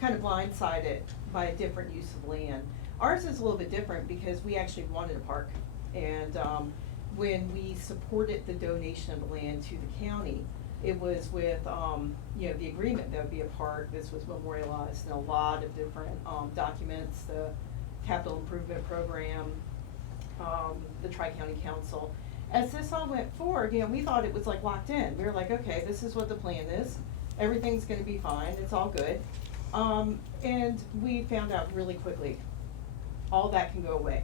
kind of blindsided by a different use of land. Ours is a little bit different because we actually wanted a park. And when we supported the donation of the land to the county, it was with, you know, the agreement that would be a park. This was memorialized in a lot of different documents, the capital improvement program, the Tri-County Council. As this all went forward, you know, we thought it was like locked in. We were like, okay, this is what the plan is. Everything's gonna be fine, it's all good. And we found out really quickly, all that can go away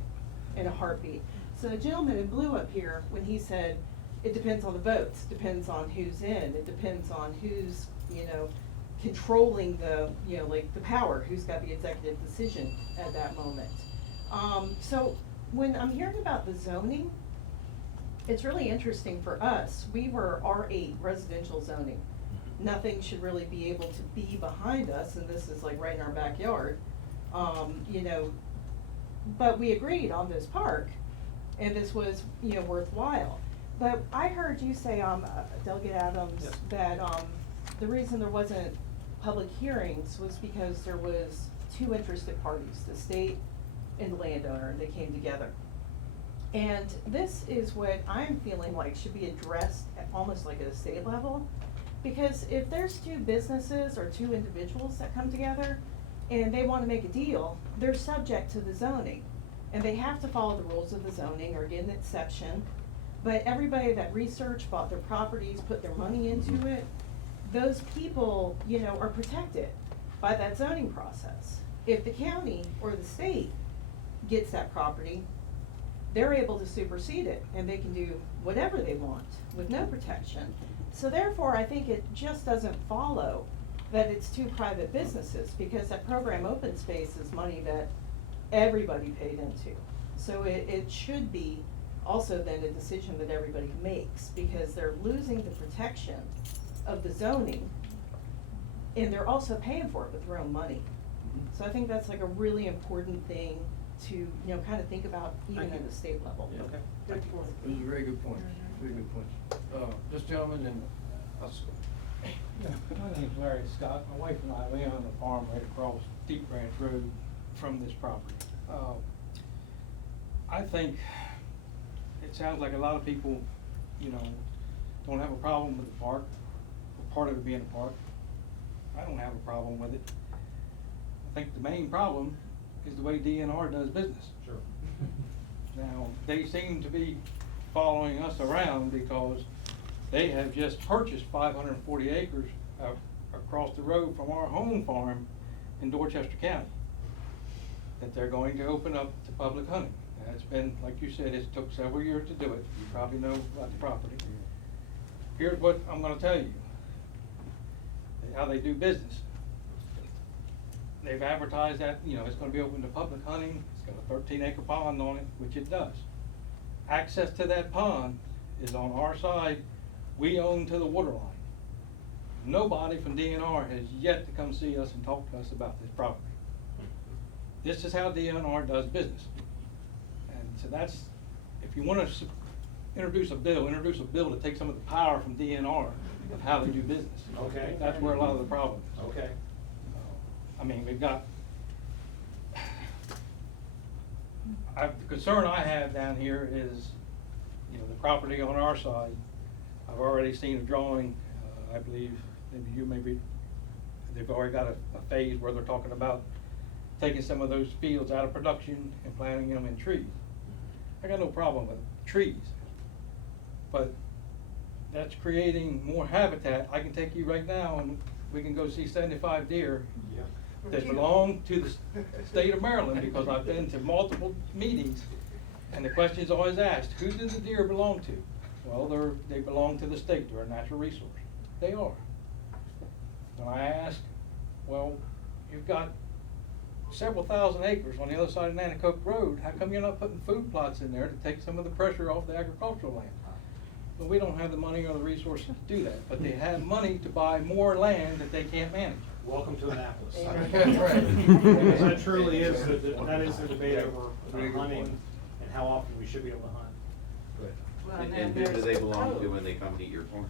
in a heartbeat. So the gentleman in blue up here, when he said, it depends on the votes, depends on who's in, it depends on who's, you know, controlling the, you know, like the power, who's got the executive decision at that moment. So when I'm hearing about the zoning, it's really interesting for us. We were R8 residential zoning. Nothing should really be able to be behind us, and this is like right in our backyard. You know, but we agreed on this park, and this was, you know, worthwhile. But I heard you say, Delegate Adams, Yes. that the reason there wasn't public hearings was because there was two interested parties, the state and the landowner, and they came together. And this is what I'm feeling like should be addressed at almost like at a state level. Because if there's two businesses or two individuals that come together and they wanna make a deal, they're subject to the zoning. And they have to follow the rules of the zoning or get an exception. But everybody that researched, bought their properties, put their money into it, those people, you know, are protected by that zoning process. If the county or the state gets that property, they're able to supersede it and they can do whatever they want with no protection. So therefore, I think it just doesn't follow that it's two private businesses, because that program Open Space is money that everybody paid into. So it should be also then a decision that everybody makes, because they're losing the protection of the zoning and they're also paying for it with their own money. So I think that's like a really important thing to, you know, kind of think about even at the state level. Yeah. Okay. Good point. It was a very good point, very good point. This gentleman and us. Yeah, my name's Larry Scott. My wife and I live on the farm right across Deep Branch Road from this property. I think it sounds like a lot of people, you know, don't have a problem with the park, or part of it being a park. I don't have a problem with it. I think the main problem is the way DNR does business. Sure. Now, they seem to be following us around because they have just purchased 540 acres across the road from our home farm in Dorchester County that they're going to open up to public hunting. And it's been, like you said, it took several years to do it. You probably know about the property. Here's what I'm gonna tell you, how they do business. They've advertised that, you know, it's gonna be open to public hunting. It's got a 13-acre pond on it, which it does. Access to that pond is on our side. We own to the water line. Nobody from DNR has yet to come see us and talk to us about this property. This is how DNR does business. And so that's, if you want to introduce a bill to take some of the power from DNR of how they do business. Okay. That's where a lot of the problem is. Okay. I mean, we've got, the concern I have down here is, you know, the property on our side. I've already seen a drawing, I believe, maybe you may be, they've already got a phase where they're talking about taking some of those fields out of production and planting them in trees. I got no problem with trees, but that's creating more habitat. I can take you right now and we can go see 75 deer Yeah. that belong to the state of Maryland, because I've been to multiple meetings, and the question is always asked, who do the deer belong to? Well, they belong to the state, they're a natural resource. They are. When I ask, well, you've got several thousand acres on the other side of Nanticoke Road, how come you're not putting food plots in there to take some of the pressure off the agricultural land? Well, we don't have the money or the resources to do that, but they have money to buy more land that they can't manage. Welcome to Annapolis. Right. Because that truly is, that is the debate over hunting and how often we should be able to hunt. And who do they belong to when they come to eat your corn?